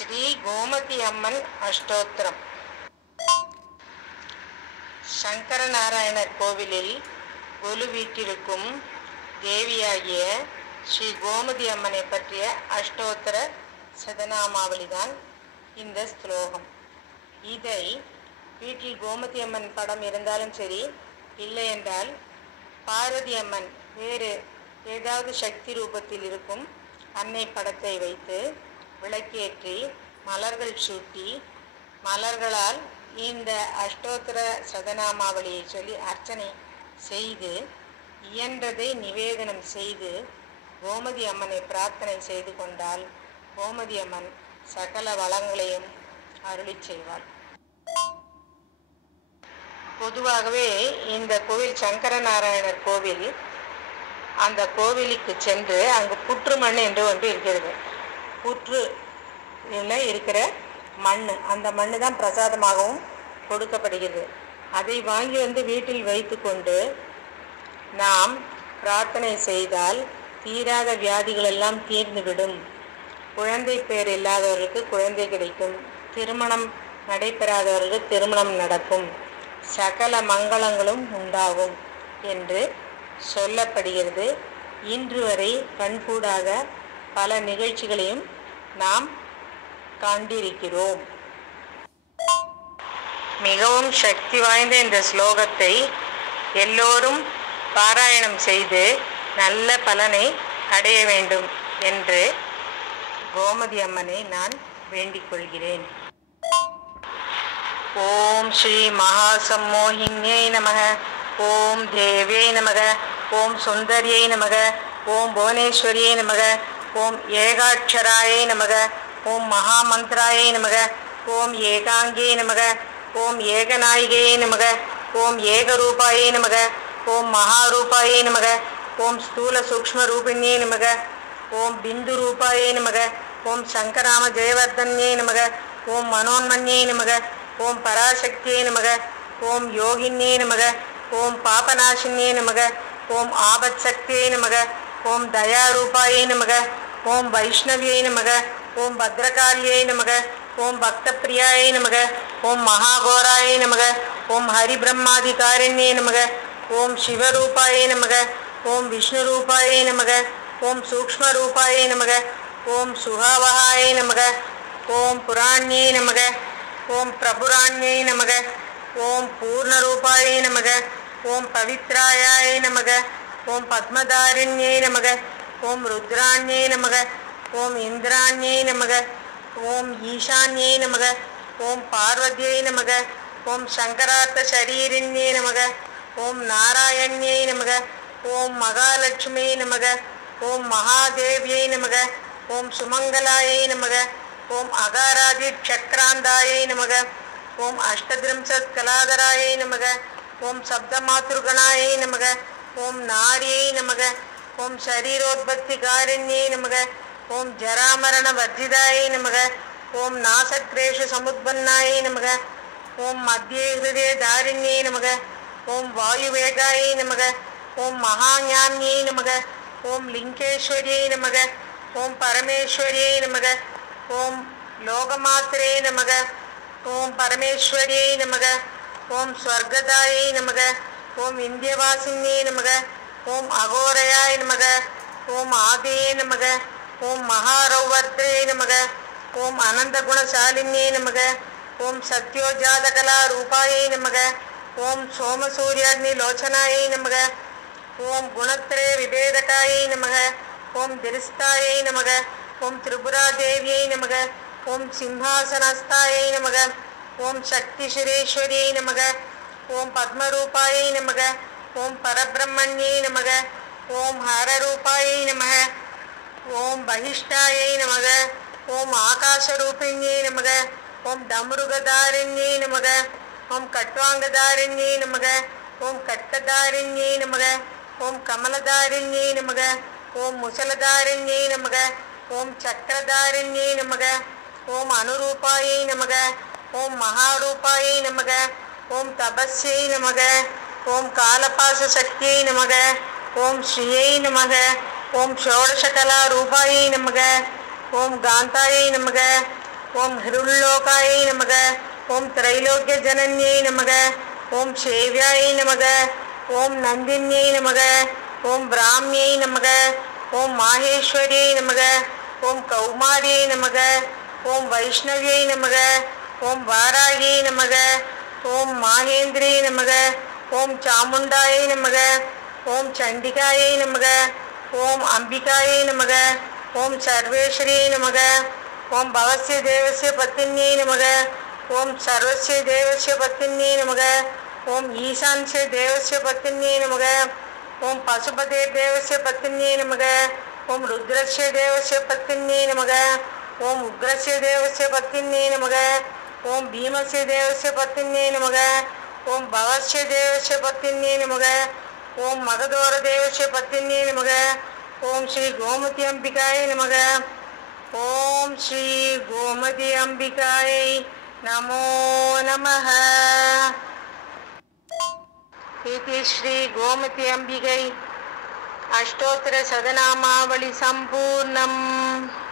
ஸ்ரீ கோமதி அம்மன் அஷ்டோத்திரம். சங்கரநாராயணர் கோவிலில் கொலு வீட்டிருக்கும் தேவியாகிய ஸ்ரீ கோமதி அம்மனை பற்றிய அஷ்டோத்திர சதநாமாவளிதான் இந்த ஸ்லோகம். இதை வீட்டில் கோமதி அம்மன் படம் இருந்தாலும் சரி, இல்லை என்றால் பார்வதி அம்மன் வேறு ஏதாவது சக்தி ரூபத்தில் இருக்கும் அன்னை படத்தை வைத்து விளக்கேற்றி மலர்கள் சூட்டி மலர்களால் இந்த அஷ்டோத்திர சதநாமாவளியை சொல்லி அர்ச்சனை செய்து இயன்றதை நிவேதனம் செய்து கோமதி அம்மனை பிரார்த்தனை செய்து கொண்டால் கோமதி அம்மன் சகல வளங்களையும் அருளி செய்வாள். பொதுவாகவே இந்த கோவில் சங்கரநாராயணர் கோவில். அந்த கோவிலுக்கு சென்று அங்கு புற்று மண் என்று ஒன்று இருக்கிறது. புற்றுல இருக்கிற மண், அந்த மண் தான் பிரசாதமாகவும் கொடுக்கப்படுகிறது. அதை வாங்கி வந்து வீட்டில் வைத்து கொண்டு நாம் பிரார்த்தனை செய்தால் தீராத வியாதிகள் எல்லாம் தீர்ந்துவிடும். குழந்தை பேர் இல்லாதவர்களுக்கு குழந்தை கிடைக்கும், திருமணம் நடைபெறாதவர்களுக்கு திருமணம் நடக்கும், சகல மங்களங்களும் உண்டாகும் என்று சொல்லப்படுகிறது. இன்று வரை கண்கூடாக பல நிகழ்ச்சிகளையும் நாம் கண்டிருக்கிறோம். மிகவும் சக்தி வாய்ந்த இந்த ஸ்லோகத்தை எல்லோரும் பாராயணம் செய்து நல்ல பலனை அடைய வேண்டும் என்று கோமதி அம்மனை நான் வேண்டிக் கொள்கிறேன். ஓம் ஸ்ரீ மகாசம்மோகின்யை நமக. ஓம் தேவ்யை நமக. ஓம் சுந்தரியை நமக. ஓம் புவனேஸ்வரியை நமக. ஓம் ஏகாட்சராயை நமக. ஓம் மகாமந்திராயை நமக. ஓம் ஏகாங்கே நமக. ஓம் ஏகநாயகியை நமக. ஓம் ஏகரூபாயை நமக. ஓம் மகாரூபாயை நமக. ஓம் ஸ்தூல சூக்ஷ்ம ரூபிணியை நமக. ஓம் பிந்து ரூபாயை நமக. ஓம் சங்கராம ஜெயவர்தன்யை நமக. ஓம் மனோன்மன்யை நமக. ஓம் பராசக்தியை நமக. ஓம் யோகின்யை நமக. ஓம் பாபநாசின்யை நமக. ஓம் ஆபத் சக்தியை நமக. ஓம் தயாரூபாயை நமக. ஓம் வைஷ்ணவியை நமக. ஓம் பத்ரகாளியை நமக. ஓம் பக்தப்பிரியாயை நமக. ஓம் மகாகோராயை நமக. ஓம் ஹரிபிரம்மாதிகாரிண்யை நமக. ஓம் சிவரூபாயை நமக. ஓம் விஷ்ணுரூபாயை நமக. ஓம் சூக்ஷ்மரூபாயை நமக. ஓம் சுகாவகாயை நமக. ஓம் புராண்யை நமக. ஓம் பிரபுராண்யை நமக. ஓம் பூர்ணரூபாயை நமக. ஓம் பவித்ராயாயை நமக. ஓம் பத்மதாரிண்யை நமக. ஓம் ருத்ராண்யை நமக. ஓம் இந்திராண்யை நமக. ஓம் ஈசான்யை நமக. ஓம் பார்வதியை நமக. ஓம் சங்கரார்த்த சரீரிண்யை நமக. ஓம் நாராயண்யை நமக. ஓம் மகாலட்சுமியை நமக. ஓம் மகாதேவியை நமக. ஓம் சுமங்கலாயை நமக. ஓம் அகாராதி சக்கராந்தாயை நமக. ஓம் அஷ்டதிரிம்சத் கலாதராயை நமக. ஓம் சப்தமாத்ருகணாயை நமக. ஓம் நாரியை நமக. ஓம் சரீரோத்பத்தி காரிண்யை நமக. ஓம் ஜராமரண வர்ஜிதாயை நமக. ஓம் நாசக்ரேஷு சமுத்பன்னாயை நமக. ஓம் மத்தியே ஹிருதய தாரிண்யை நமக. ஓம் வாயுவேகாயை நமக. ஓம் மகாஞான்யை நமக. ஓம் லிங்கேஸ்வரியை நமக. ஓம் பரமேஸ்வரியை நமக. ஓம் லோகமாத்திரே நமக. ஓம் பரமேஸ்வரியை நமக. ஓம் ஸ்வர்கதாயை நமக. ஓம் இந்தியவாசின்யை நமக. ஓம் அகோரயாய் நமக. ஓம் ஆதியே நமக. ஓம் மகாரௌவர்த்ரே நமக. ஓம் அனந்த குணசாலின்யை நமக. ஓம் சத்யோஜாதகலா ரூபாயை நமக. ஓம் சோமசூரியாக்னி லோச்சனாயை நமக. ஓம் குணத்ரே விபேதகாயை நமக. ஓம் திரிஸ்தாயை நமக. ஓம் திரிபுராதேவியை நமக. ஓம் சிம்ஹாசனஸ்தாயை நமக. ஓம் சக்தி சுரேஸ்வரியை நமக. ஓம் பத்மரூபாயை நமக. ஓம் பரபிரம்மண்யை நமக. ஓம் ஹரரூபாயை நமக. ஓம் பகிஷ்டாயை நமக. ஓம் ஆகாசரூபிண்யை நமக. ஓம் தம்ருகதாரிண்யை நமக. ஓம் கட்வாங்கதாரிண்யை நமக. ஓம் கட்டதாரிண்யை நமக. ஓம் கமலதாரிண்யை நமக. ஓம் முசலதாரிண்யை நமக. ஓம் சக்கரதாரிண்யை நமக. ஓம் அனுரூபாயை நமக. ஓம் மகாரூபாயை நமக. ஓம் தபஸ்யை நமக. ஓம் காலபாச சக்தியை நமக. ஓம் ஸ்ரீயை நமக. ஓம் ஷோடசகலா ரூபாயை நமக. ஓம் காந்தாயை நமக. ஓம் ஹிருல்லோகாயை நமக. ஓம் திரைலோக்கிய ஜனன்யை நமக. ஓம் சேவ்யாயை நமக. ஓம் நந்தின்யை நமக. ஓம் பிராமியை நமக. ஓம் மாகேஸ்வரியை நமக. ஓம் கௌமாரியை நமக. ஓம் வைஷ்ணவியை நமக. ஓம் வாராகியை நமக. ஓம் மாகேந்திரியை நமக. ஓம் சாமுண்டாயை நமக. ஓம் சண்டிகாயை நமக. ஓம் அம்பிகாயை நமக. ஓம் சர்வேஸ்வரியை நமக. ஓம் பவஸ்ய தேவஸ்ய பத்தின்யை நமக. ஓம் சர்வஸ்ய தேவஸ்ய பத்தின்யை நமக. ஓம் ஈசான்ய தேவஸ்ய பத்தின்யை நமக. ஓம் பசுபதே தேவஸ்ய பத்தின்யை நமக. ஓம் ருத்ரஸ்ய தேவஸ்ய பத்தின்யை நமக. ஓம் உக்ரஸ்ய தேவஸ்ய பத்தின்யை நமக. ஓம் பீமஸ்ய தேவஸ்ய பத்தின்யை நமக. ஓம் பவஸ்ய தேவஸ்ய பத்தின்யை நமக. ஓம் மகதோர தேவஸ்ய பத்தின்யை நமக. ஓம் ஸ்ரீ கோமதி அம்பிகாயை நமக. ஓம் ஸ்ரீ கோமதி அம்பிகாயை நமோ நமः. इति श्री गोमती अंबिकै अष्टोत्तर सदनामावली संपूर्णम्.